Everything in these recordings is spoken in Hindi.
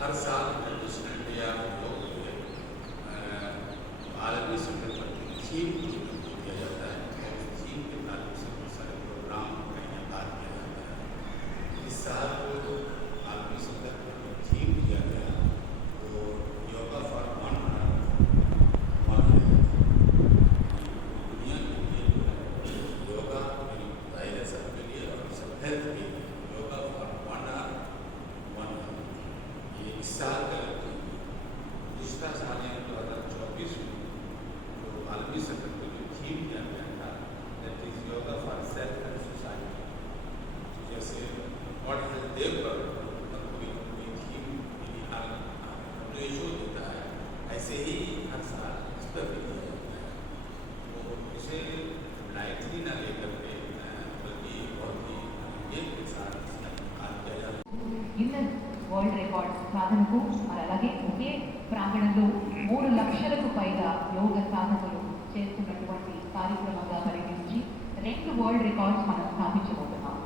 हर साल इंटरनेशनल इंडिया योग आलमी स्तर पर थीम किया जाता है और उस थीम के ताल्लुक से बहुत सारे प्रोग्राम का इनेकाद किया जाता है। इस साल को आलमी स्तर पर थीम किया गया तो योगा फॉर वन दुनिया के लिए योगा दायरे सबके लिए और सब हेल्थ के लिए योगा फॉर वन इस साल का पिछला साल 2024 में जो आलमी सत्र को जो थीम दिया गया था that is yoga for self and society. जैसे व्हाट इज देव पर कोई थीम रेशो देता है ऐसे ही हर साल इस पर भी दिया जाता है। तो उसे लाइटली ना लेकर के बल्कि बहुत ही ये के साथ काम किया जाता है। వరల్డ్ రికార్డ్ సాధనకు మరి అలాగే ఒకే ప్రాంగణంలో 3 లక్షలకు పైగా యోగ సాధకులు చేస్తున్నటువంటి కార్యక్రమంగా పరిగణించి 2 వరల్డ్ రికార్డ్స్ మనం స్థాపించబోతున్నాం.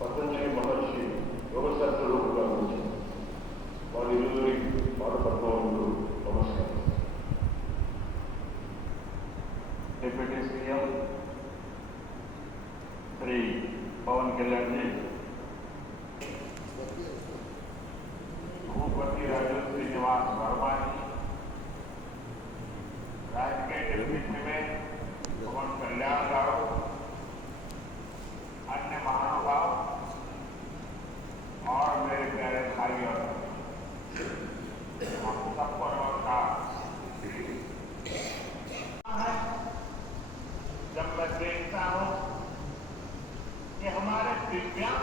పతంజలి మహర్షి యోగశాస్త్రరూపుగా వచ్చారు. వారి ఇరువురికి పాదపద్మములు నమస్కారం. डिप्टी सीएम श्री पवन कल्याण जी, भूपति राजू श्रीनिवास वर्मा जी, राज्य के डिप्टी में पवन कल्याण राव, अन्य महानुभाव और मेरे प्यारे भाई और हम सबको नमस्कार। जब मैं देखता हूं कि हमारे दिव्यांग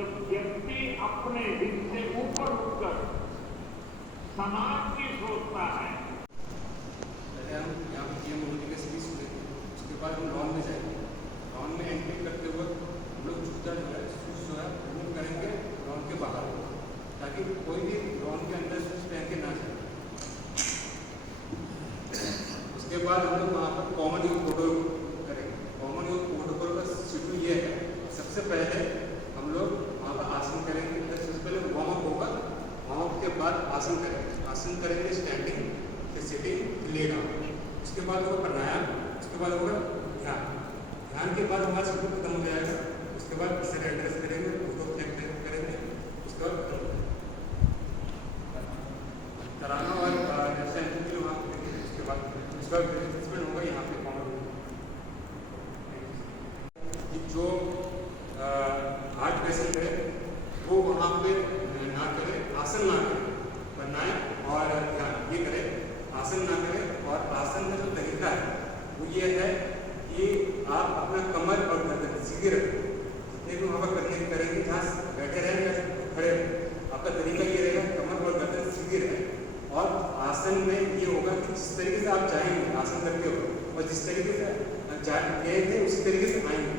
जब व्यक्ति अपने हित से ऊपर उठकर समाज की सोचता है, पहले हम यहाँ पे गेम होने के सीरीज सुनेंगे, उसके बाद हम लॉन में जाएंगे। लॉन में एंट्री करते हुए हम लोग जूता जो है शूज जो है रिमूव करेंगे लॉन के बाहर, ताकि कोई भी लॉन के अंदर शूज पहन के ना जाए। उसके बाद हम लोग वहाँ पर कॉमन यूज प्रोटोकॉल करेंगे। कॉमन यूज प्रोटोकॉल का शेड्यूल ये है, सबसे पहले हम लोग वहाँ पर आसन करेंगे। सबसे पहले वार्म अप होगा, वार्म अप के बाद आसन करेंगे। आसन करेंगे स्टैंडिंग, फिर सिटिंग, फिर ले डाउन। उसके बाद होगा प्राणायाम, उसके बाद होगा ध्यान। ध्यान के बाद हमारा शेड्यूल खत्म हो जाएगा। उसके बाद सर एड्रेस करेंगे, उसको चेक करेंगे, उसके बाद तराना और जैसे वहाँ करेंगे। उसके बाद रिफ्रेशमेंट होगा यहाँ पे कॉमन। जो हार्ट पेशेंट है वो वहाँ पे ना करे, आसन ना करे, प्राणायाम और ध्यान ये करे, आसन ना करे। और आसन का जो तरीका है वो ये है कि आप अपना कमर और गर्दन सीधे रखें। जितने भी वहाँ पर करेंगे, जहाँ बैठे रहें या खड़े रहें, आपका तरीका ये रहेगा कमर और गर्दन सीधे रहे। और आसन में ये होगा कि जिस तरीके से आप जाएंगे आसन करते हो और जिस तरीके से गए थे उसी तरीके से आएंगे।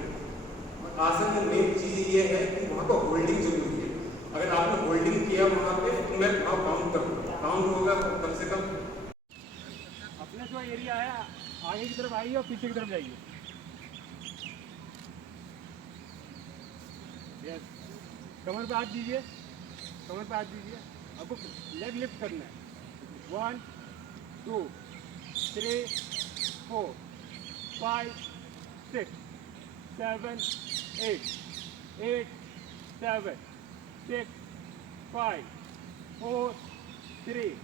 और आसन में मेन चीज़ ये है कि वहाँ पर होल्डिंग जरूरी है। अगर आपने होल्डिंग किया वहाँ पे तो मैं काउंट करूँगा, काउंट होगा कम से कम। अपने जो एरिया है आगे की तरफ आइए और पीछे की तरफ जाइए। यस, कमर पे हाथ दीजिए, कमर पे हाथ दीजिए। आपको लेग लिफ्ट करना है। 1 2 3 4 5 6 7 8 8 7 6 5 4 3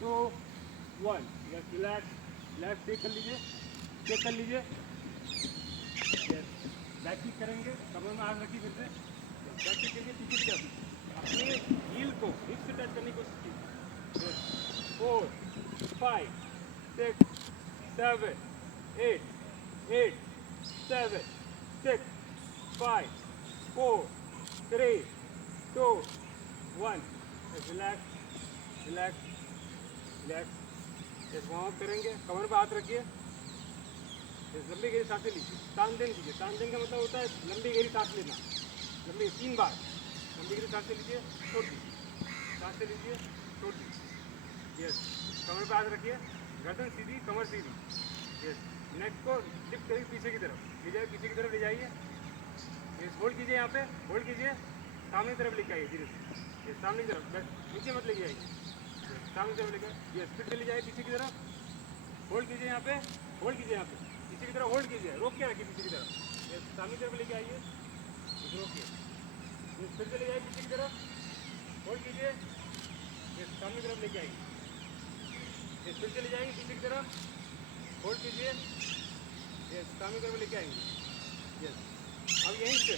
2 1। Yes, relax relax. चेक कर लीजिए, चेक कर लीजिए। यस, बैक किक करेंगे, कमर में हाथ रखिए फिर से। बैक किक करिए, पीछे की तरफ अपने हील को हिप से टच करने की कोशिश कीजिए। यस, 4 5 6 7 8 8 7 6 5 4 3 2 1। Relax relax relax. इस वार्म अप करेंगे, कमर पर हाथ रखिए। इस लंबी गहरी सांसें लीजिए, तानदेन कीजिए। तानदेन का मतलब होता है लंबी गहरी सांस लेना। लंबी 3 बार लंबी गहरी सांसें लीजिए, छोड़ दीजिए, सांसें लीजिए, छोड़ दीजिए। यस, कमर पर हाथ रखिए, गर्दन सीधी, कमर सीधी। यस, नेक को लिफ्ट करिए पीछे की तरफ ले जाइए, पीछे की तरफ ले जाइए। यस, होल्ड कीजिए, यहाँ पे होल्ड कीजिए, सामने की तरफ लेके आइए धीरे से। यस, सामने की तरफ, नीचे मत लेके आइए, सामने की तरफ लेकर। यस, फिर चले जाइए पीछे की तरफ, होल्ड कीजिए यहाँ पे, होल्ड कीजिए यहाँ पे, पीछे की तरफ होल्ड कीजिए, रोक के रखिए पीछे की तरफ। यस, सामने की तरफ लेके आइए, रोकिए। यस, फिर चले जाइए पीछे की तरफ, होल्ड कीजिए। यस, सामने की तरफ लेके आइए। यस, फिर चले जाएंगे पीछे की तरफ, होल्ड कीजिए। यस, सामने की तरफ लेके आएंगे। यस, अब यहीं से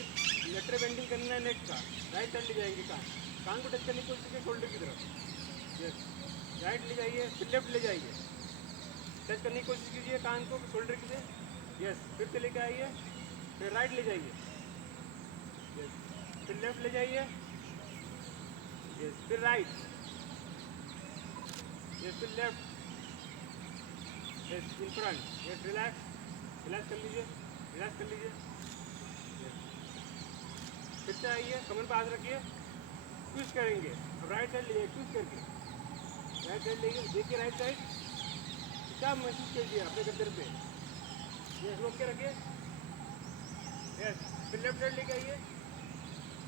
लेटरल बेंडिंग करना है नेक का। राइट साइड ले जाएंगे, कान को टच करने की कोशिश कीजिए शोल्डर की तरफ। यस, राइट ले जाइए, फिर लेफ्ट ले जाइए, टच करने की कोशिश कीजिए कान को शोल्डर की से। यस, फिर से लेके आइए, फिर राइट ले जाइए। यस, फिर लेफ्ट ले जाइए। यस, फिर राइट। यस, फिर left. Yes, in front. Yes, relax relax कर लीजिए, रिलैक्स कर लीजिए। फिर से आइए, कमर पर हाथ रखिए, ट्विस्ट करेंगे। अब राइट साइड ले जाइए, ट्विस्ट करके राइट साइड ले देखिए, राइट साइड क्या महसूस कीजिए अपने गर्दन पे। यस, रोक के रखिए। यस, फिर लेफ्ट साइड लेके आइए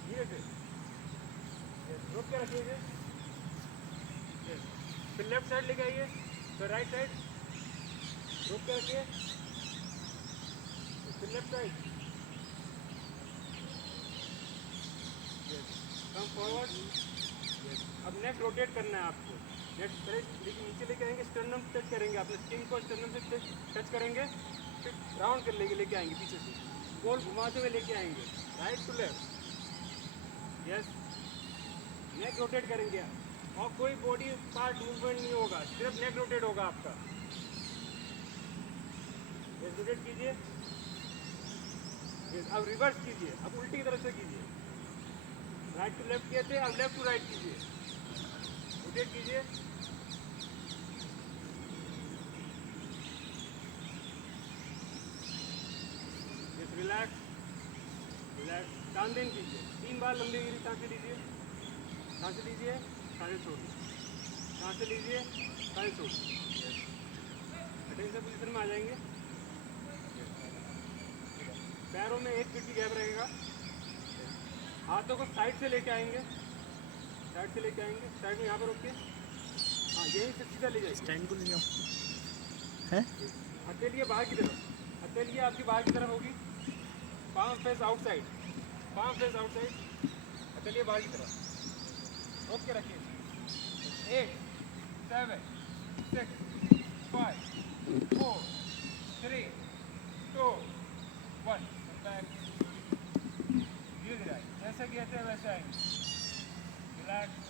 धीरे से। यस, रोक के रखिए। यस, फिर लेफ्ट साइड लेके आइए, फिर राइट साइड रोक के रखिए, फिर लेफ्ट साइड। Come forward. अब नेक रोटेट करना है आपको। नेक लेकिन नीचे लेके आएंगे, स्टर्नम टच करेंगे, अपने स्किन को स्टर्नम से टच करेंगे, फिर राउंड कर लेके आएंगे पीछे से, गोल घुमाते हुए लेके आएंगे, right to left. Yes, neck rotate करेंगे और कोई बॉडी पार्ट मूवमेंट नहीं होगा, सिर्फ नेक रोटेट होगा आपका। यस, रोटेट कीजिए। यस, अब रिवर्स कीजिए, अब उल्टी तरफ से कीजिए। राइट टू लेफ्ट किए थे, अब लेफ्ट टू राइट कीजिए, रोटेट कीजिए। रिलैक्स रिलैक्स, तानदेन कीजिए, 3 बार लंबी गिरी सांसें लीजिए, सांसें लीजिए, सांसें छोड़िए, सांसें लीजिए, सांसें छोड़िए। अटेंशन पोजीशन में आ जाएंगे। पैरों में 1 फीट की गैप रहेगा। हाथों को साइड से लेके आएंगे, साइड से लेके आएंगे, साइड में यहाँ पर रोकिए। हाँ, यहीं से सीधा ले जाइए। स्टैंड को ले जाओ। हथेलिए बाहर की तरफ, हथेलिए आपकी बाहर की तरफ होगी। Palm face outside, palm face outside, हथेलिए बाहर की तरफ। रोक के रखिए। 8 7 6 5 4 3 2 1। धीरे धीरे आए, जैसे किए थे वैसे आएंगे। रिलैक्स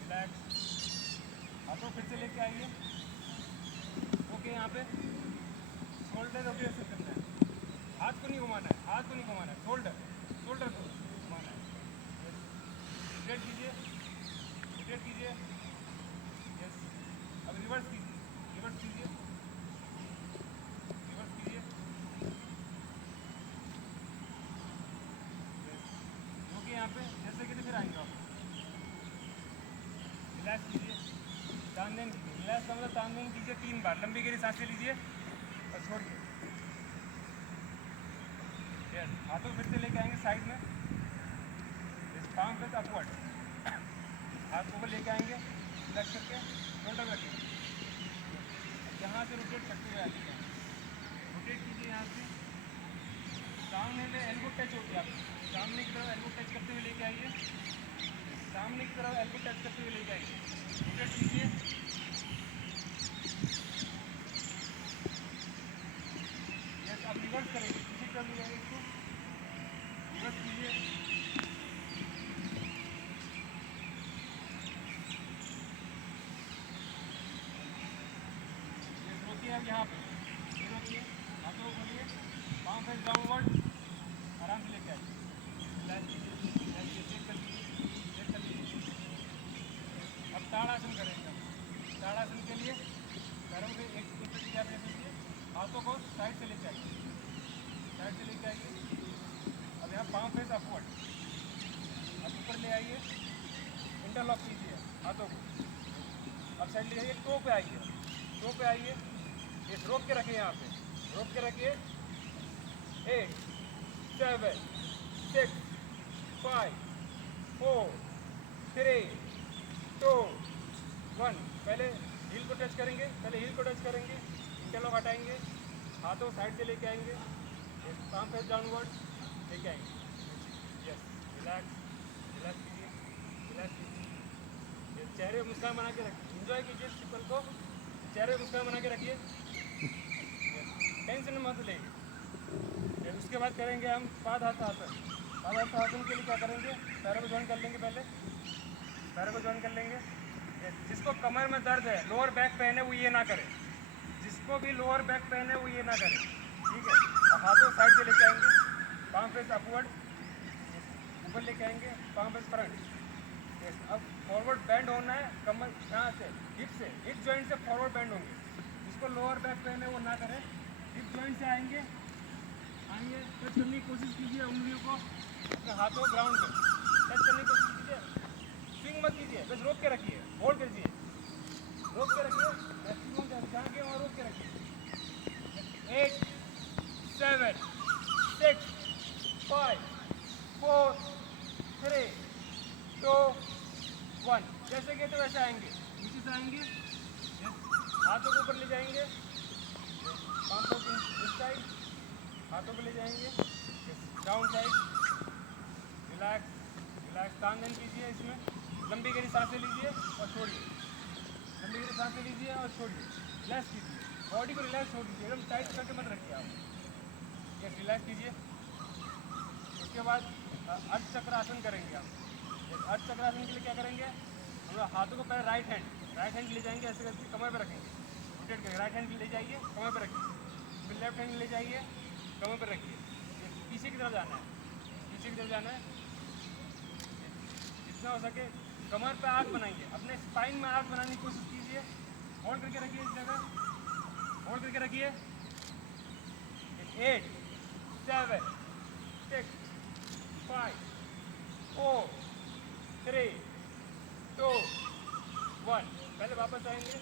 रिलैक्स, हाथों फिर से लेके आइए। ओके, यहाँ पे शोल्डर रोटेशन करना है, हाथ को नहीं घुमाना है, हाथ को नहीं घुमाना है, शोल्डर शोल्डर को घुमाना है। रोटेट कीजिए, रोटेट कीजिए। यस, अब रिवर्स कीजिए, रिवर्स कीजिए, रिवर्स कीजिए। ओके, यहाँ पे जैसे कि फिर आएंगे आप। रिलैक्स कीजिए, तानदेन कीजिए। रिलैक्स का मतलब तानदेन कीजिए 3 बार, लंबी गहरी सांसें लीजिए और छोड़िए। यस, हाथों फिर से लेके आएंगे साइड में, पाम पे अपवर्ड, हाथ ऊपर लेके आएंगे, फ्लेक्स करके शोल्डर रखेंगे। यहाँ से रोटेट करते हुए आगे जाएंगे, रोटेट कीजिए। यहाँ से सामने में एल्बो टच हो गया, सामने की तरफ एल्बो टच करते हुए लेके आइए, सामने की तरफ एल्बो टच करते हुए लेके आइए। रोटेट कीजिए। यस, अब रिवर्स करेंगे, पीछे कर लिया इसको, रिवर्स कीजिए। यस, रोकिए अब यहाँ पे, ये रोकिए, हाथों को खोलिए, पाँव फेस डाउनवर्ड, आराम से लेके आइए। रिलैक्स कीजिए, रिलैक्स कीजिए, चेक कर लीजिए, चेक कर लीजिए। अब ताड़ासन करेंगे। ताड़ासन के लिए पैरों में 1 फीट की गैप रख लीजिए, हाथों को साइड से लेके आइए, साइड से लेके आइए। अब यहाँ पाँव फेस अपवर्ड, अब ऊपर ले आइए, इंटरलॉक कीजिए हाथों को, अब साइड ले आइए, टो पे आइए, टो पे आइए। ये रोक के रखिए, यहाँ पे रोक के रखिए। 8 7 6 5 4 3 2 1। पहले हील को टच करेंगे, पहले हील को टच करेंगे, इंटरलॉक हटाएंगे, हाथों साइड से लेके आएंगे, पाम फेस डाउनवर्ड लेके आएंगे। यस, रिलैक्स रिलैक्स कीजिए, रिलैक्स कीजिए। चेहरे पर मुस्कान बना के रखिए, एंजॉय कीजिए ट्रिपल को, चेहरे पर मुस्कान बना के रखिए, टेंशन मत लेंगे। उसके बाद करेंगे हम पादहस्तासन। पादहस्तासन के लिए क्या करेंगे, पैरों को ज्वाइन कर लेंगे, पहले पैरों को ज्वाइन कर लेंगे। जिसको कमर में दर्द है, लोअर बैक पेन है, वो ये ना करे, जिसको भी लोअर बैक पेन है वो ये ना करे, ठीक है। और हाथों साइड से लेके आएंगे, पाम फेस अपवर्ड, ऊपर लेके आएंगे, पाम फेस फ्रंट। अब फॉरवर्ड बेंड होना है, कमर यहाँ से हिप जॉइंट से फॉरवर्ड बेंड होंगे। जिसको लोअर बैक पेन है वो ना करें, हिप जॉइंट से आएंगे, टच करने की कोशिश कीजिए उंगलियों को, अपने हाथों ग्राउंड पे टच करने की कोशिश कीजिए, स्विंग मत कीजिए, बस रोक के रखिए, होल्ड कीजिए, रोक के रखिए, मैक्सिमम जहाँ के वहाँ रोक के रखिए। 8 7 6 5 4 3 2 1। जैसे कि तो वैसे आएंगे, नीचे से आएंगे, हाथों को ऊपर ले जाएंगे, पाँव को इस साइड, हाथों को ले जाएंगे, डाउन साइड। रिलैक्स रिलैक्स, तानदेन कीजिए, इसमें लंबी गहरी सांसें लीजिए और छोड़िए, लंबी गहरी सांसें लीजिए और छोड़िए। रिलैक्स कीजिए, बॉडी को रिलैक्स छोड़ दीजिए, एकदम टाइट करके मत रखिए आप। यस, रिलैक्स कीजिए। उसके बाद अर्ध चक्रासन करेंगे हम। अर्ध चक्रासन के लिए क्या करेंगे, हम लोग हाथों को पहले राइट हैंड ले जाएंगे, ऐसे करके कमर पे रखेंगे, रोटेट करेंगे, राइट हैंड ले जाइए, कमर पे रखिए, फिर लेफ्ट हैंड ले जाइए, कमर पर रखिए। पीछे की तरफ जाना है, पीछे की तरफ जाना है। जितना हो सके कमर पे आर्क बनाइए, अपने स्पाइन में आर्क बनाने की कोशिश कीजिए। होल्ड करके रखिए इस जगह, होल्ड करके रखिए। 8 7 6 5 4 3 2 1। पहले वापस आएंगे,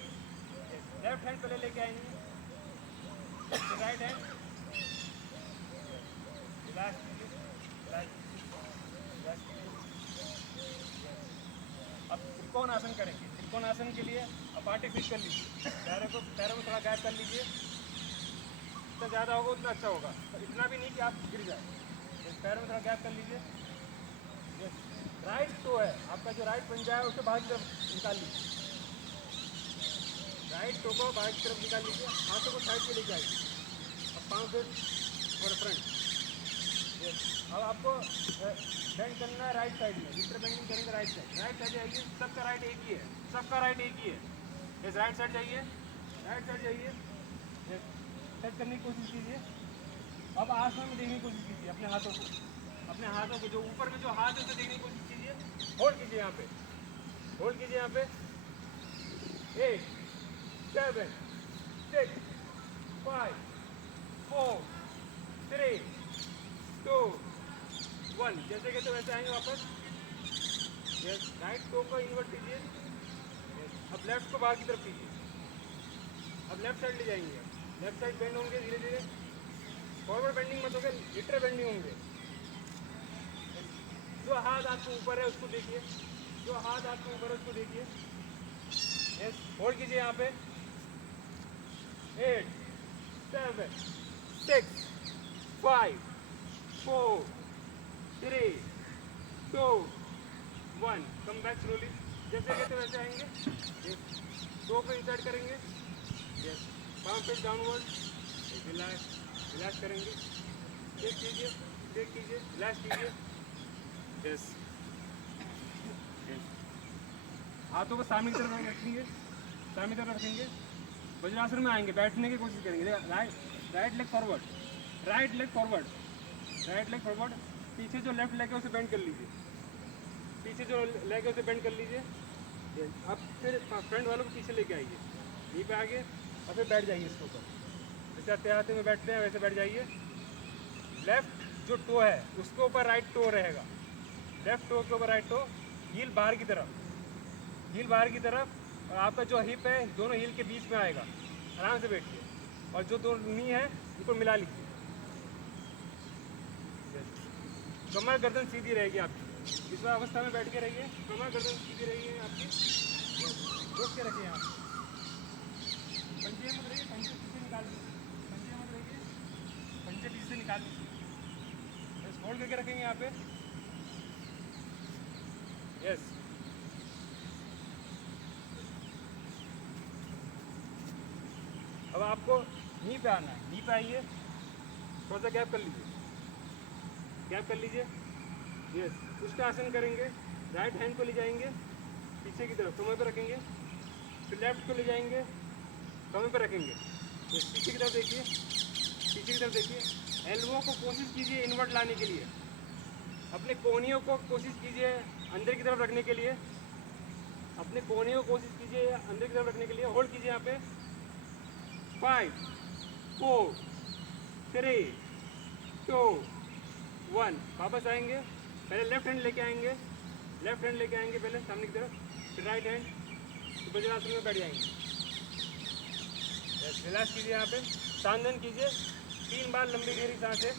लेफ्ट हैंड पहले लेके आएंगे, राइट हैंड रिलैक्स कीजिए, रिलैक्स कीजिए। अब त्रिकोण आसन करेंगे। त्रिकोण आसन के लिए अपाटे फिक्स कर लीजिए, पैरों में थोड़ा गैप कर लीजिए। जितना ज़्यादा होगा उतना अच्छा होगा, तो इतना भी नहीं कि आप गिर जाए। पैरों में थोड़ा गैप कर लीजिए। राइट टो है आपका, जो राइट पंजा है उसको बाहर की तरफ निकाल लीजिए। राइट टो को बाहर की तरफ निकाल लीजिए, हाथों को साइड पे लेके आइए। अब पाँव से और फ्रंट। अब आपको बेंड करना है राइट साइड में, जिस तरह बेंडिंग करेंगे राइट साइड। राइट साइड जाइए, सबका राइट एक ही है, सबका राइट एक ही है। इस राइट साइड जाइए, राइट साइड जाइए, टच करने की कोशिश कीजिए। अब आसमान में देखने की कोशिश कीजिए, अपने हाथों को जो ऊपर में जो हाथ है उसे देखने की कोशिश कीजिए। होल्ड कीजिए यहाँ पे, होल्ड कीजिए यहाँ पे। 8 7 6 5 4 3 2 1। जैसे कहते वैसे आएंगे वापस। यस, राइट टो को इन्वर्ट कीजिए। अब लेफ्ट को बाहर की तरफ कीजिए। अब लेफ्ट साइड ले जाएंगे, लेफ्ट साइड बेंड होंगे धीरे धीरे। फॉरवर्ड बेंडिंग मत होगा, लिटरल बेंडिंग होंगे। जो हाथ आपको ऊपर है उसको देखिए, जो हाथ आपको ऊपर है उसको देखिए। यस, होल्ड कीजिए यहाँ पे। 8 7 6 5 4 3 2 1। कम बैक स्लोली, जैसे कहते वैसे आएंगे। यस, टो पे इंसर्ट करेंगे। यस, पाम पे डाउनवर्ड, रिलैक्स, रिलैक्स करेंगे। चेक कीजिए, चेक कीजिए, रिलैक्स कीजिए। यस, हाथों को सामने की तरफ रखेंगे, सामने की तरफ रखेंगे। वज्रासन में आएंगे, बैठने की कोशिश करेंगे। Right leg forward, right leg forward, right leg forward. पीछे जो लेफ्ट लेग है उसे बेंड कर लीजिए, पीछे जो लेग है उसे बेंड कर लीजिए। अब फिर फ्रंट वालों को पीछे लेके आइए, यहीं पे आगे, और फिर बैठ जाइए इसके ऊपर। जैसे आते में बैठते हैं वैसे बैठ जाइए। लेफ्ट जो टो है उसके ऊपर राइट टो रहेगा, लेफ्ट टो के ऊपर राइट टो, हील बाहर की तरफ, हील बाहर की तरफ। और आपका जो हिप है दोनों हील के बीच में आएगा। आराम से बैठिए, और जो दो नी है उनको मिला लीजिए। कमर गर्दन सीधी रहेगी आपकी, इस अवस्था में बैठ के रहिए। कमर गर्दन सीधी रहेगी आपकी, रोक के रखिए। यहाँ पंजे मत रहिए, पंजे पीछे निकाल दीजिए, पंजे मत रहिए, पंजे पीछे से निकाल दीजिए। बस होल्ड करके रखेंगे यहाँ पे। यस, अब आपको नी पे आना है, नी पे आइए, थोड़ा सा गैप कर लीजिए, गैप कर लीजिए। यस, उसका आसन करेंगे। राइट हैंड को ले जाएंगे पीछे की तरफ, कमर पे रखेंगे। फिर लेफ्ट को ले जाएंगे, कमर पे रखेंगे। यस, पीछे की तरफ देखिए, पीछे की तरफ देखिए। एल्बो को कोशिश कीजिए इनवर्ट लाने के लिए, अपने कोहनियों को कोशिश कीजिए अंदर की तरफ रखने के लिए, अपने कोहनियों को कोशिश कीजिए अंदर की तरफ रखने के लिए। होल्ड कीजिए यहाँ पे। 5 4 3 2 1। वापस आएंगे, पहले लेफ्ट हैंड लेके आएंगे, लेफ्ट हैंड लेके आएंगे पहले सामने की तरफ, फिर राइट हैंड, तो वज्रासन में बैठ जाएंगे। रिलैक्स कीजिए यहाँ पे, सांधन कीजिए 3 बार लंबी गहरी सांसें।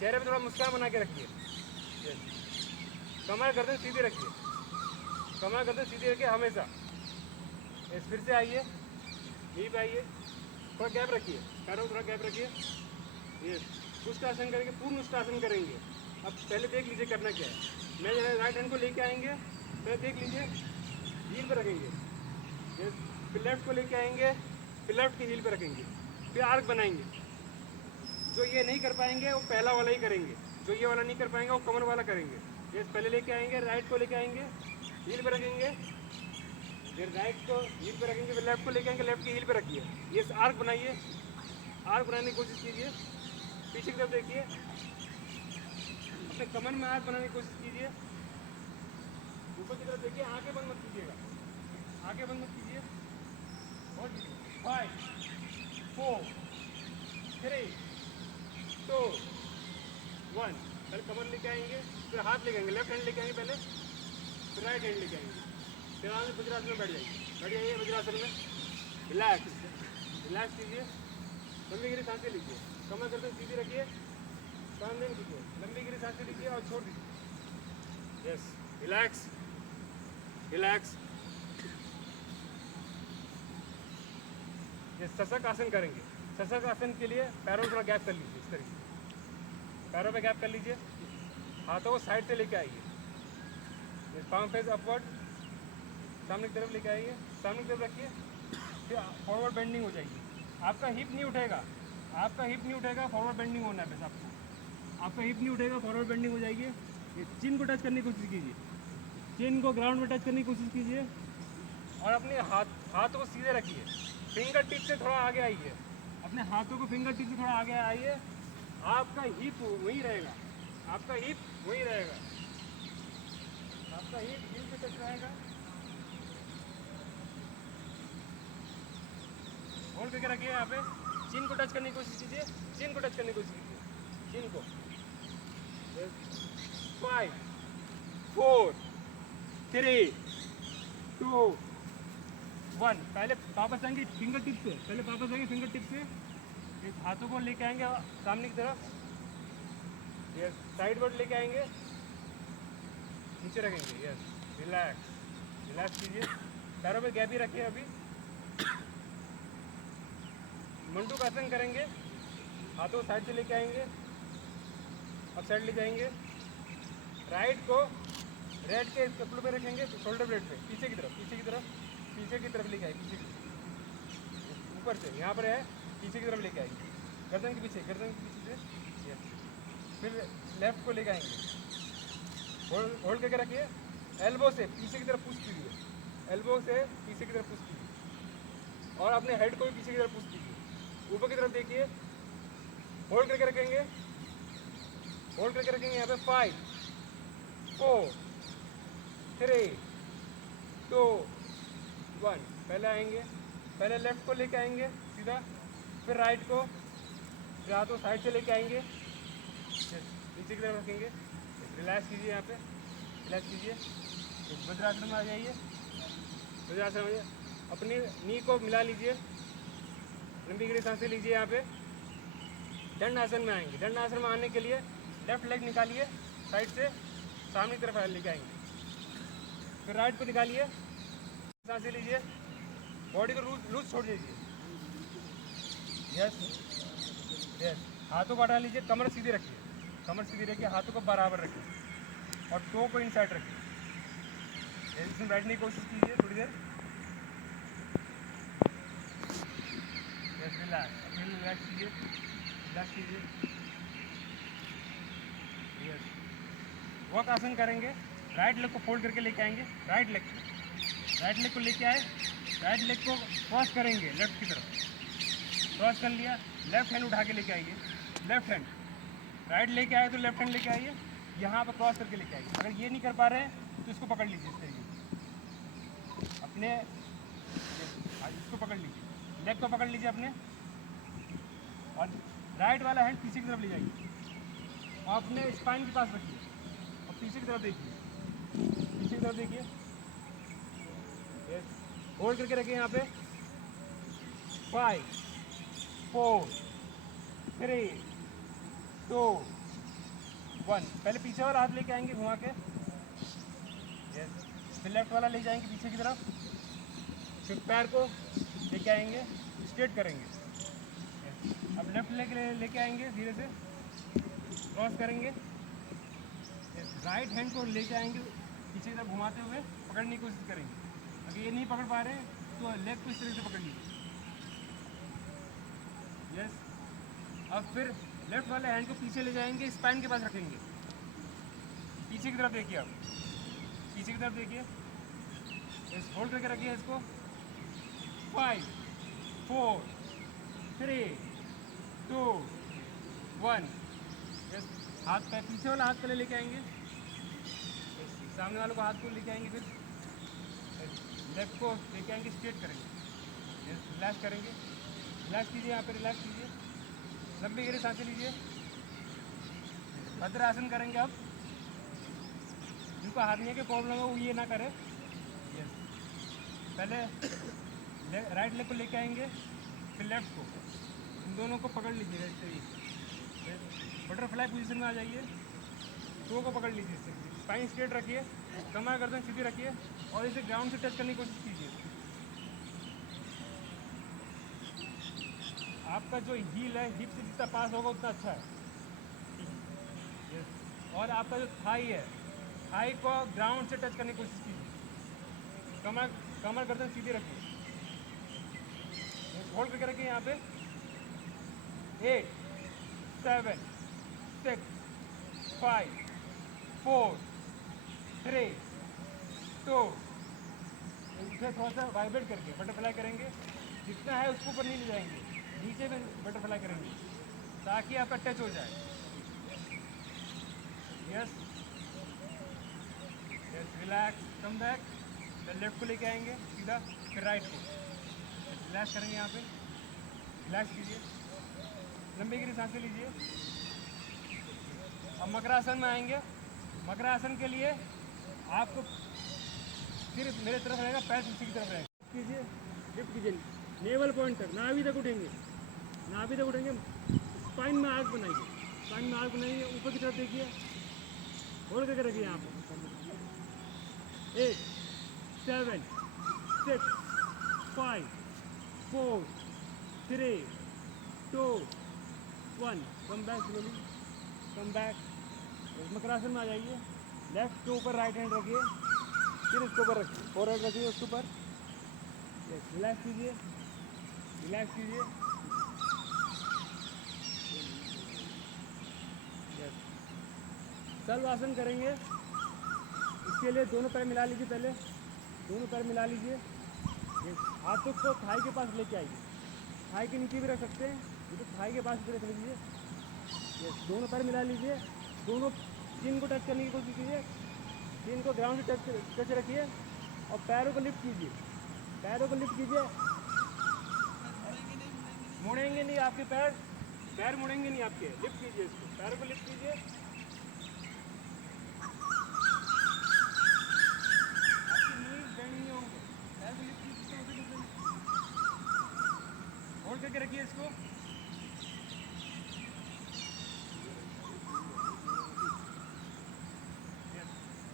चेहरे पे थोड़ा मुस्कान बना के रखिए। कमर गर्दन सीधी रखिए, कमर गर्दन सीधी रखिए हमेशा। फिर से आइए, यहीं पे आइए, थोड़ा गैप रखिए, पैरों थोड़ा गैप रखिए। ये उष्टासन करेंगे, पूर्ण उष्टासन करेंगे। अब पहले देख लीजिए करना क्या है। मैं राइट हैंड को लेके आएंगे, पहले देख लीजिए, हील पे रखेंगे। ये फिर लेफ्ट को लेके आएंगे, फिर लेफ्ट की हील पे रखेंगे, फिर आर्क बनाएंगे। जो ये नहीं कर पाएंगे वो पहला वाला ही करेंगे, जो ये वाला नहीं कर पाएंगे वो कमर वाला करेंगे। ये पहले लेके आएंगे, राइट को लेके आएंगे, हील पे रखेंगे, फिर राइट को हील पे रखेंगे, फिर लेफ्ट को लेके आएंगे, लेफ्ट की हील पे रखिए। ये आर्क बनाइए, आर्क बनाने की कोशिश कीजिए। पीछे की तरफ देखिए, अपने कमर में आर्क बनाने की कोशिश कीजिए। ऊपर आगे बंद मत कीजिएगा, आगे बंद मत कीजिए। और 5 4 3 2 1। पहले कमर लेके आएंगे, फिर हाथ लेके आएंगे, लेफ्ट हैंड लेके आएंगे पहले, फिर राइट हैंड लेके आएंगे, फिर आगे वज्रासन में बैठ जाइए वज्रासन में। रिलैक्स, रिलैक्स कीजिए, लंबी गिरी सांसें लीजिए, कमर गर्दन सीधी रखिए, काम नहीं कीजिए, लंबी गिरी सांसें लीजिए और छोड़ दीजिए। Yes, relax relax. ये सशक आसन करेंगे। सशक आसन के लिए पैरों में थोड़ा गैप कर लीजिए, इस तरीके पैरों पे गैप कर लीजिए, हाथों को साइड से लेके आइए, पाम फेस अपवर्ड, सामने की तरफ लेके आइए, सामने की तरफ रखिए, फिर फॉरवर्ड बेंडिंग हो जाएगी। आपका हिप नहीं उठेगा, आपका हिप नहीं उठेगा, फॉरवर्ड बेंडिंग होना है बस आपको। आपका हिप नहीं उठेगा, फॉरवर्ड बेंडिंग हो जाएगी। ये चिन को टच करने की कोशिश कीजिए, चिन को ग्राउंड में टच करने की कोशिश कीजिए और अपने हाथों को सीधे रखिए, फिंगर टिप से थोड़ा आगे आइए, अपने हाथों को फिंगर टिप से थोड़ा आगे आइए। आपका हिप वहीं रहेगा, आपका हिप वहीं रहेगा, आपका हिप हिल पे टच रहेगा। होल्ड करके रखिए, यहाँ पे चिन को टच करने की कोशिश कीजिए, चिन को टच करने की कोशिश कीजिए, चिन को। 5 4 3 2 1। पहले वापस आएंगे फिंगर टिप से, पहले वापस आएंगे फिंगर टिप से, इस हाथों को लेके आएंगे सामने की तरफ, यस, साइड वर्ड लेके आएंगे, नीचे रखेंगे, यस, रिलैक्स, रिलैक्स कीजिए, पैरों में गैप ही रखिए। अभी मंडूक आसन करेंगे, हाथों को साइड से लेके आएंगे, अब साइड ले जाएंगे, राइट को रेड के कपड़ों पे रखेंगे, शोल्डर ब्लेड पे, पीछे की तरफ, पीछे की तरफ, पीछे की तरफ लेके आए, पीछे की तरफ, ऊपर से यहाँ पर है, पीछे की तरफ लेके आएंगे, गर्दन के पीछे, गर्दन के पीछे से, यस, फिर लेफ्ट को लेके आएंगे, होल्ड करके रखिए, एल्बो से पीछे की तरफ पुश कीजिए, एल्बो से पीछे की तरफ पुश कीजिए और अपने हेड को भी पीछे की तरफ पुश कीजिए, ऊपर की तरफ देखिए, होल्ड करके रखेंगे, होल्ड करके रखेंगे यहाँ पे। 5 4 3 2 1। पहले आएंगे, पहले लेफ्ट को लेके आएंगे सीधा, फिर राइट को, फिर हाथों साइड से लेके आएंगे, नीचे की तरफ रखेंगे, रिलैक्स कीजिए, यहाँ पे रिलैक्स कीजिए, वज्रासन में आ जाइए, वज्रासन में अपनी नी को मिला लीजिए, लंबी गहरी सांसें लीजिए। यहाँ पे दंड आसन में आएंगे, दंड आसन में आने के लिए लेफ्ट लेग निकालिए, साइड से सामने की तरफ लेके आएंगे, फिर राइट को निकालिए, सांसें लीजिए, बॉडी को लूज छोड़ दीजिए, यस यस, हाथों को हटा लीजिए, कमर सीधी रखिए, कमर सीधी रखिए, हाथों को बराबर रखिए और टो को इनसाइड रखिए, इसमें बैठने की कोशिश कीजिए थोड़ी देर, यस, रिलैक्स, रिलैक्स कीजिए, रिलैक्स कीजिए, यस। वॉक आसन करेंगे, राइट लेग को फोल्ड करके लेके आएंगे, राइट लेग को लेके आए, राइट लेग को क्रॉस करेंगे लेफ्ट की तरफ, क्रॉस कर लिया, लेफ्ट हैंड उठा के लेके आइए, लेफ्ट हैंड, राइट लेके आए तो लेफ्ट हैंड लेके आइए, यहाँ पर क्रॉस करके लेके आइए। अगर ये नहीं कर पा रहे हैं तो इसको पकड़ लीजिए, इस तरीके से अपने, इसको पकड़ लीजिए, लेग को पकड़ लीजिए अपने, और राइट वाला हैंड पीछे की तरफ ले जाइए और अपने स्पाइन के पास रखिए और पीछे की तरफ देखिए, पीछे की तरफ देखिए, यस, होल्ड करके रखिए यहाँ पे। 5 4 3 2 1। पहले पीछे वाला हाथ लेके आएंगे घुमा के, यस, फिर लेफ्ट वाला ले जाएंगे पीछे की तरफ, फिर पैर को लेके आएंगे, स्ट्रेट करेंगे, यस, अब लेफ्ट लेग लेके आएंगे, धीरे से क्रॉस करेंगे, यस, राइट हैंड को लेके आएंगे, पीछे की तरफ घुमाते हुए पकड़ने की कोशिश करेंगे। अगर ये नहीं पकड़ पा रहे हैं तो लेग को इस तरह से पकड़ लीजिए, यस। अब फिर लेफ्ट वाले हैंड को पीछे ले जाएंगे, स्पाइन के पास रखेंगे, पीछे की तरफ देखिए, आप पीछे की तरफ देखिए, इस होल्ड करके रखिए इसको। 5 4 3 2 1। यस, हाथ पे पीछे वाला हाथ पहले लेके आएंगे, सामने वालों को हाथ को लेके आएंगे, फिर लेफ्ट को लेके आएंगे, स्ट्रेट करेंगे, रिलैक्स करेंगे, रिलैक्स कीजिए, यहाँ पे रिलैक्स कीजिए, लंबी गहरी सांसें लीजिए। भद्रासन करेंगे अब। जिनको हार्निया की प्रॉब्लम है वो ये ना करे। यस, पहले राइट लेग को लेके आएंगे, फिर लेफ्ट को, इन दोनों को पकड़ लीजिएगा इससे ही, बटरफ्लाई पोजीशन में आ जाइए, टो को पकड़ लीजिए इससे, स्पाइन स्ट्रेट रखिए, कमर गर्दन सीधी रखिए और इसे ग्राउंड से टच करने की कोशिश कीजिए। आपका जो हील है हिप से जितना पास होगा उतना अच्छा है। और आपका जो थाई है, थाई को ग्राउंड से टच करने की कोशिश कीजिए, कमर गर्दन सीधी रखिए, होल्ड करके रखिए यहाँ पे। 8 7 6 5 4 3 2, इसे थोड़ा सा वाइब्रेट करके बटरफ्लाई करेंगे, जितना है उसको ऊपर नहीं ले जाएंगे, नीचे में बटरफ्लाई करेंगे ताकि आपका टच हो जाए। Yes yes, relax, come back, फिर लेफ्ट को लेके आएंगे सीधा, फिर राइट को रिलैक्स करेंगे, यहाँ पे रिलैक्स कीजिए, लंबी गहरी सांसें लीजिए। अब मकरासन में आएंगे। मकरासन के लिए आपको सिर्फ मेरे तरफ रहेगा, पैर पीछे की तरफ रहेगा, कीजिए, लिफ्ट कीजिए, नेवल पॉइंट तक, नाभि तक उठेंगे, नाभि तक उठेंगे, स्पाइन में आग बनाइए, स्पाइन में आग बनाइए, ऊपर की तरफ देखिए, होल्ड करके रखिए यहाँ पर। 8 7 6 5 4 3 2 1, come back slowly, come back. Makarasana में आ जाइए, लेफ्ट के ऊपर राइट हैंड रखिए, फिर इसके ऊपर रखिए, फोर हेड रखिए उसके ऊपर। यस, रिलैक्स कीजिए, रिलैक्स कीजिए। यस, सर्वासन करेंगे। इसके लिए दोनों पैर मिला लीजिए, पहले दोनों पैर मिला लीजिए, हाथों को थाई के पास लेके आइए, थाई के नीचे भी रख सकते हैं, ये तो थाई के पास भी रख लीजिए। यस, दोनों पैर मिला लीजिए, दोनों चिन को टच करने की कोशिश कीजिए, चिन को ग्राउंड से टच रखिए और पैरों को लिफ्ट कीजिए, पैरों को लिफ्ट कीजिए। मुड़ेंगे नहीं आपके पैर, पैर मुड़ेंगे नहीं आपके, लिफ्ट कीजिए इसको, पैरों को लिफ्ट कीजिए। आपकी नीज बेंड नहीं होंगे, पैर को लिफ्ट कीजिए, होल्ड करके रखिए इसको।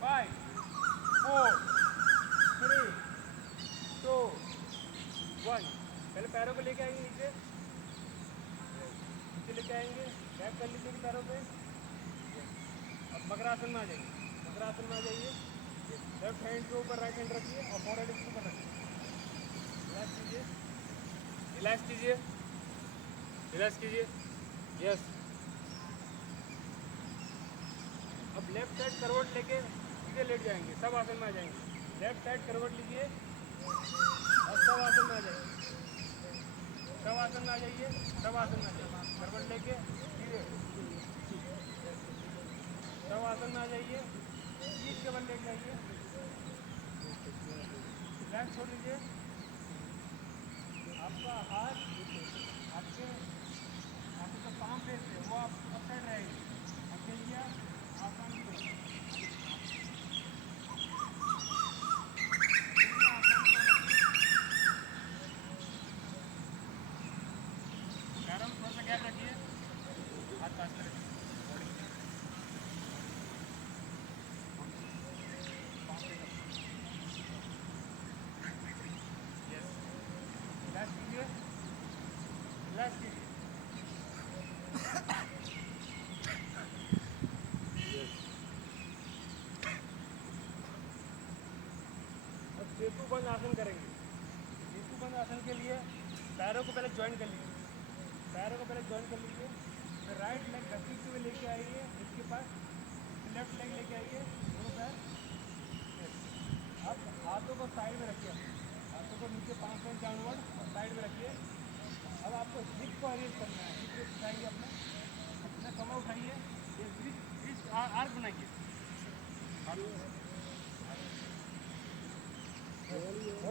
Five, 4 3 2 1, पहले पैरों को लेके आएंगे नीचे, नीचे लेके आएंगे, बैक कर लीजिए पैरों पे। अब मकरासन में आ जाइए, मकरासन में आ जाइए, लेफ्ट हैंड के ऊपर राइट हैंड रखिए और फोर हेड इसके ऊपर रखिए, रिलैक्स कीजिए, रिलैक्स कीजिए, रिलैक्स कीजिए। यस, अब लेफ्ट साइड करवट लेके सीधे लेट जाएंगे, सब आसन में आ जाएंगे, लेफ्ट साइड करवट लीजिए और सब आसन में आ जाइए, सब आसन में आ जाइए, सब आसन में आ जाइए, करवट लेके सीधे सब आसन में आ जाइए, पीठ के बल लेट जाइए, रिलैक्स छोड़ दीजिए। आपका हाथ आपके जो पाम फेस है वो आप अप साइड रहेगी, अब देखिए आसान से थोड़ा सा गैप रखिए, हाथ पास में रखिए, यस, रिलैक्स कीजिए, रिलैक्स कीजिए। अब सेतु बंद आसन करेंगे। सेतु बंद आसन के लिए पैरों को पहले ज्वाइन कर लीजिए, पैरों को पहले ज्वाइन कर लीजिए, फिर राइट लेग घसीटते हुए लेके आइए इसके पास, लेफ्ट लेग लेके आइए, दोनों पैर। अब हाथों को साइड में रखिए, हाथों को नीचे 5 इंच डाउनवर्ड और साइड में रखिए। अब आपको हिप को अरेंज करना है, हिप उठाइए, अपना कमर उठाइए, रिस्ट आर्क बनाइए,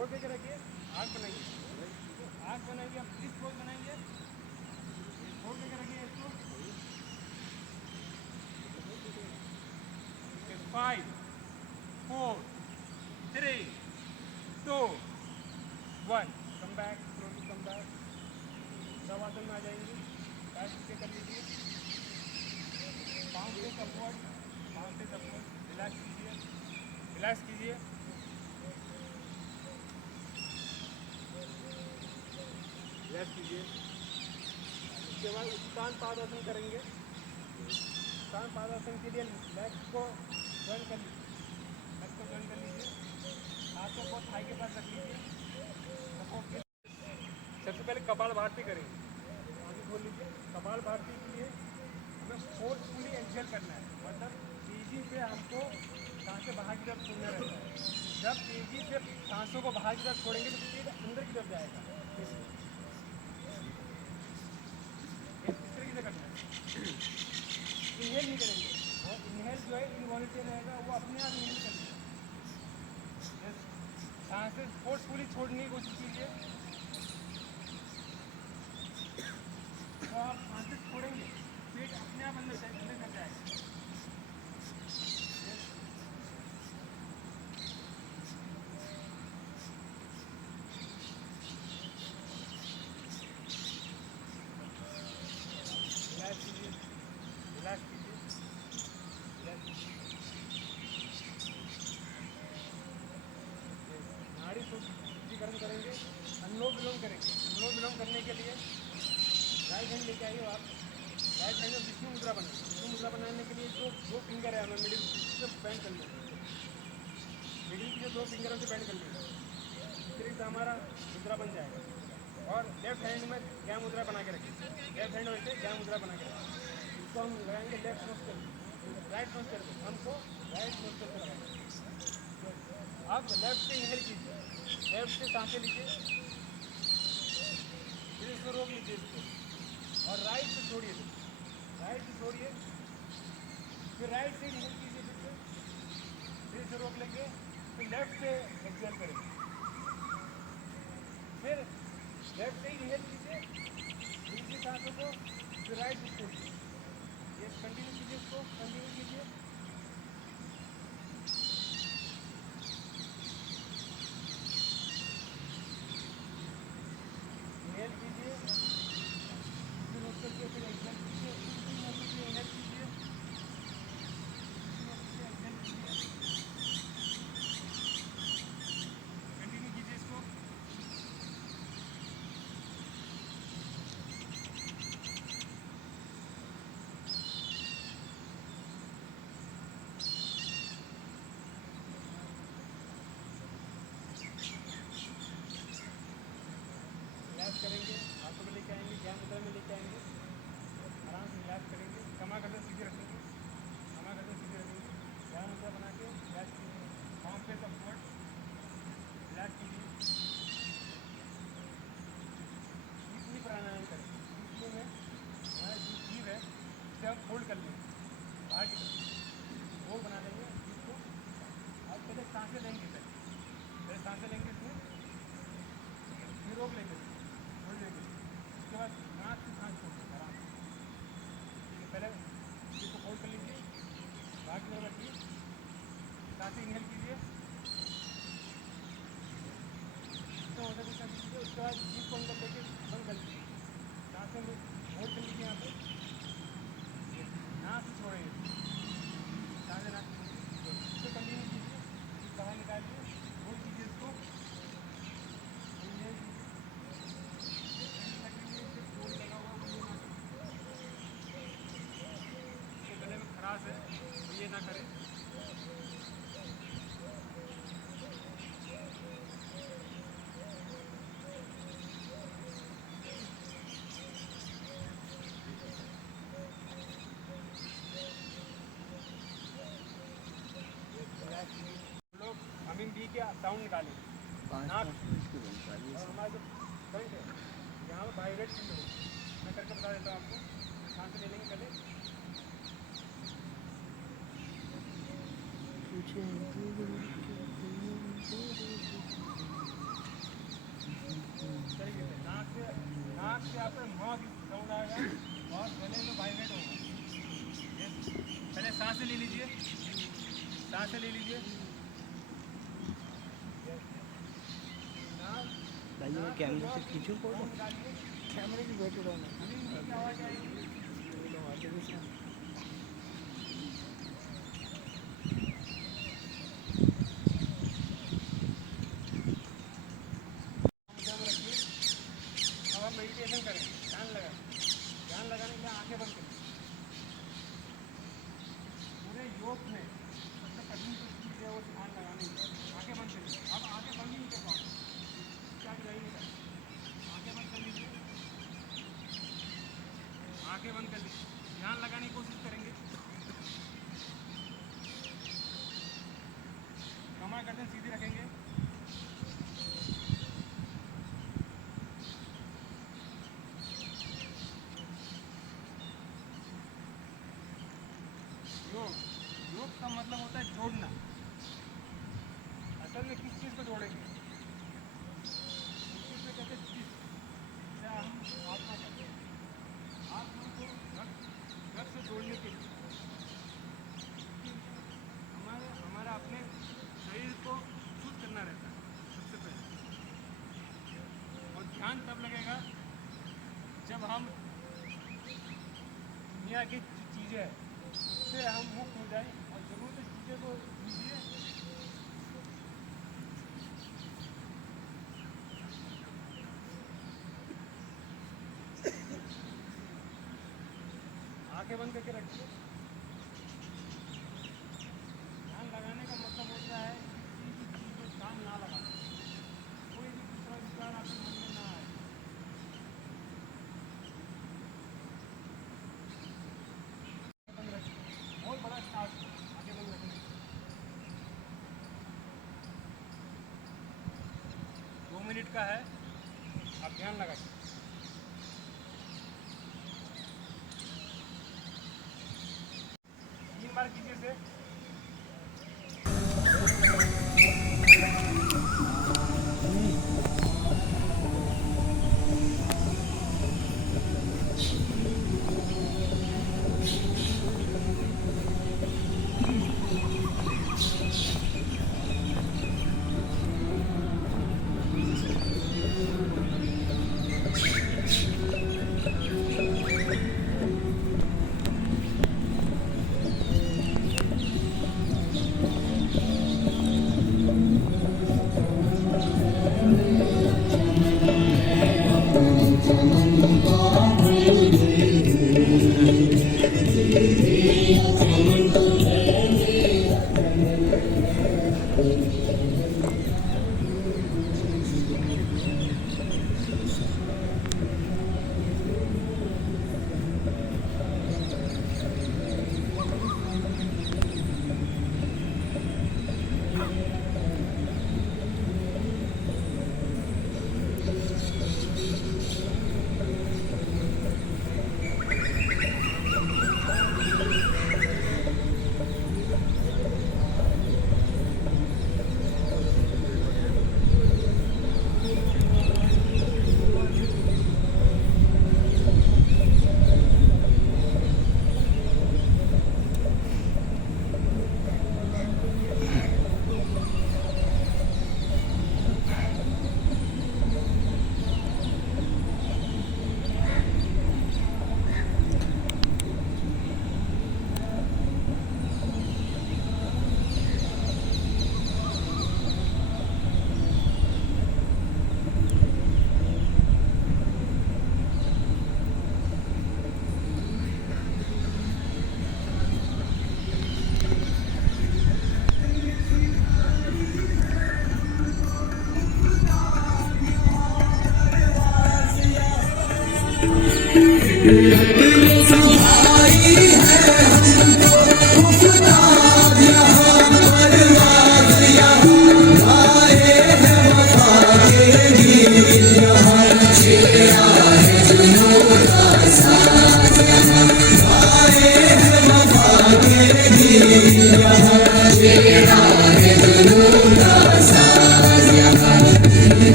छोड़ दे के रखिए, आँख बनाइए, आँख बनाइए, आप इस पोज बनाइए, छोड़ दे के रखिए इसको। 5 4 3 2 1 come back, slowly come back, shavasana में आ जाएंगे, पैर पीछे कर लीजिए, पाँव से अपवर्ड, रिलैक्स कीजिए, रिलैक्स कीजिए, रिलैक्स कीजिए। उसके बाद उत्तान पादासन करेंगे। उत्तान पादासन के लिए लेग को जॉइन कर लीजिए, लेग को जॉइन कर लीजिए, हाथों को थाई के पास रख लीजिए, सपोर्ट के। सबसे पहले कपाल भारती करेंगे, आगे खोल लीजिए। कपाल भारती के लिए हमें फोर्सफुली एक्सहेल करना है, मतलब तेजी से हमको सांसें बाहर की तरफ छोड़ना रहता है। जब तेजी से सांसों को बाहर की तरफ छोड़ेंगे तो पेट अंदर की तरफ जाएगा। इस तरीके से करना है। इनहेल नहीं करेंगे, और इनहेल जो है इनवॉल्यूंटरी रहेगा, वो अपने आप इनहेल करना है। सांसें फोर्सफुली छोड़ने की कोशिश कीजिए। तो आप सांसें छोड़ेंगे, पेट अपने आप अंदर कर जाएगा। रिलैक्स कीजिए, रिलैक्स कीजिए, रिलैक्स कीजिए। नाड़ी शुद्धिकरण करेंगे, अनुलोम विलोम करेंगे। अनुलोम विलोम करने के लिए राइट हैंड लेके आइए आप, राइट हैंड में विष्णु मुद्रा बनाएं। विष्णु मुद्रा बनाने के लिए जो 2 फिंगर है हमें मिडिल से बैंड कर लेंगे, मिडिल की जो 2 फिंगर से बैंड कर लेंगे, इस तरीके से हमारा मुद्रा बन जाएगा। और लेफ्ट हैंड में ज्ञा मुद्रा बना के रखिए, लेफ्ट हैंड वैसे ज्ञा मुद्रा बना के रखिए। इसको हम लगाएंगे लेफ्ट नोस्टल, राइट नोस्टल पे, हमको राइट नोस्टल पे लगाएंगे। अब लेफ्ट से इनहेल कीजिए, लेफ्ट से सांसें लीजिए, फिर इसको रोक लीजिए इसको, और राइट से छोड़िए, राइट से छोड़िए, फिर राइट से इनहेल कीजिए, फिर से रोक लेंगे, फिर लेफ्ट से एक्सहेल करेंगे, फिर लेफ्ट से इनहेल कीजिए, नीचे सांसों को, फिर राइट से छोड़िए। ये कंटिन्यू कीजिए, इसको कंटिन्यू कीजिए। इनहेल कीजिए, फिर रोक करके फिर एक्सहेल कीजिए, इनहेल कीजिए, एक्सहेल कीजिए। कंटिन्यू कीजिए इसको। रिलैक्स करेंगे, हाथों में लेके आएंगे, ज्ञान मुद्रा में लेके आएंगे, आराम से रिलैक्स करेंगे, कमा गर्दन सीधी रखेंगे, कमा गर्दन सीधी रखेंगे, ज्ञान मुद्रा बना के रिलैक्स कीजिए, पाँव पे अपवर्ड, रिलैक्स कीजिए। इतनी प्राणायाम करें, इसलिए में हमारा जो जीव है उसे हम फोल्ड कर लेंगे, बाहर की तरफ गोल बना लेंगे इसको। अब पहले सांसें लेंगे, पहले सांसें लेंगे इसमें, फिर रोक लेंगे, छोड़ देंगे, उसके बाद नाक से सांस छोड़ देंगे आराम से। ठीक है, पहले इसको फोल्ड कर लीजिए, बाहर की तरफ रखिए, सांसें इनहेल कीजिए, जितना होता है उतना कीजिए। उसके बाद जीभ को अंदर लेके बंद कर लीजिए, सांसें होल्ड कर लीजिए यहाँ पे, नाक से छोड़ेंगे, सांसें नाक से छोड़िए, इसको कंटिन्यू कीजिए, बाहर निकालिए, होल्ड कीजिए इसको, इनहेल कीजिए, गले में खराश है तो ये ना करें। लोग हमिंग बी के साउंड निकालें, नाक और हमारा जो फ्रंट है यहाँ पर वाइब्रेट फील हो। मैं करके बता देता हूँ आपको, सांस ले लेंगे पहले, यहाँ से ले लीजिए। कैमरे से खींचो फोटो, कैमरे की बैठ रहा है। आवाज़ आएगी। अब आप मेडिटेशन करें, ध्यान लगाने के लिए आंखें बंद करें। पूरे योग में सबसे कठिन चीज़ है वो ध्यान लगाने की। आंखें बंद करिए। अब आंखें बंद ही नहीं कर पाओगे, क्या नहीं कर। आंखें बंद कर लीजिए, आंखें बंद कर लीजिए। ध्यान लगाने की कोशिश करेंगे। कमर गर्दन सीधी रखेंगे। योग का मतलब होता है जोड़ना। असल में किस चीज़ को जोड़ेंगे? किस चीज़ को कहते हैं? चित्त। या हम आत्मा कहते हैं। आत्मा को घर से जोड़ने के लिए हमारा अपने शरीर को शुद्ध करना रहता है सबसे पहले। और ध्यान तब लगेगा जब हम दुनिया की चीज़ें से हम मुक्त हो जाए और जरूरत चीज़ें को दीजिए। आंखें बंद करके रखिए। ध्यान लगाने का मतलब होता है किसी भी चीज़ में ध्यान ना लगाना, कोई भी दूसरा विचार आपके मन में ना आए। बहुत बड़ा स्टार्ट, आगे बंद रखना। 2 मिनट का है, आप ध्यान लगाइए। 3 बार कीजिए से।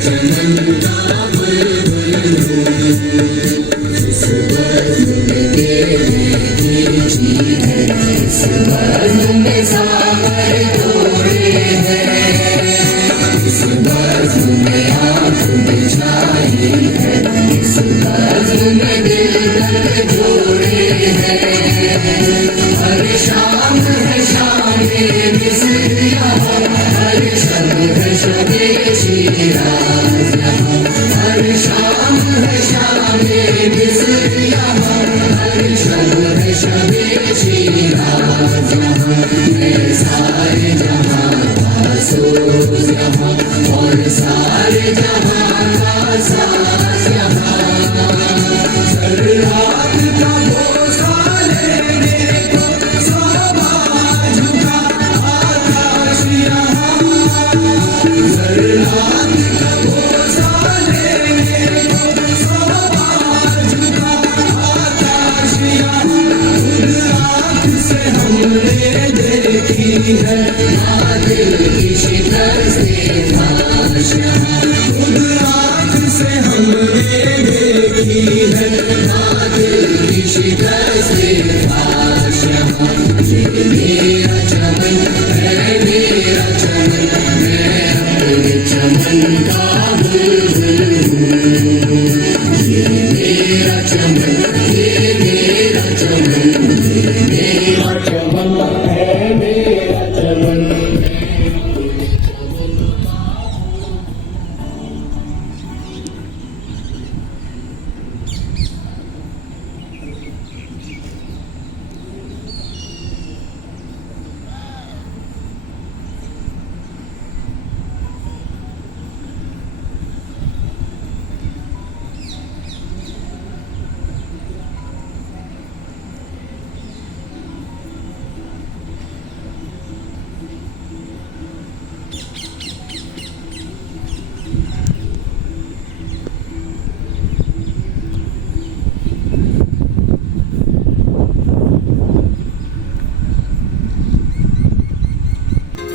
चंदन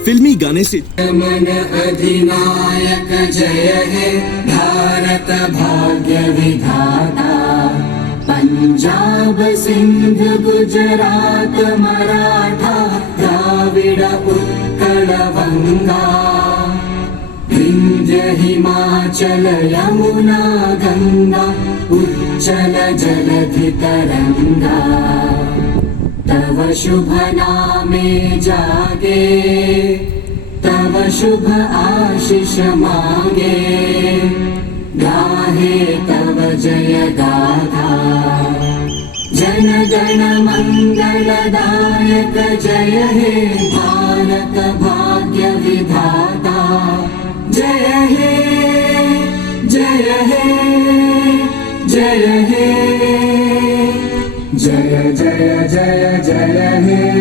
फिल्मी गाने से मन अधिनायक जय हे भारत भाग्य विधाता पंजाब सिंध गुजरात मराठा द्राविड़ उत्कल बंगा विंध्य हिमाचल यमुना गंगा उच्चल जलधि तरंगा तव शुभ नामे जागे तव शुभ आशीष मांगे गाहे तव जय गाथा जन गण मंगलदायक जय हे भारत भाग्य विधाता जय हे जय हे जय हे जय जय जय जय हे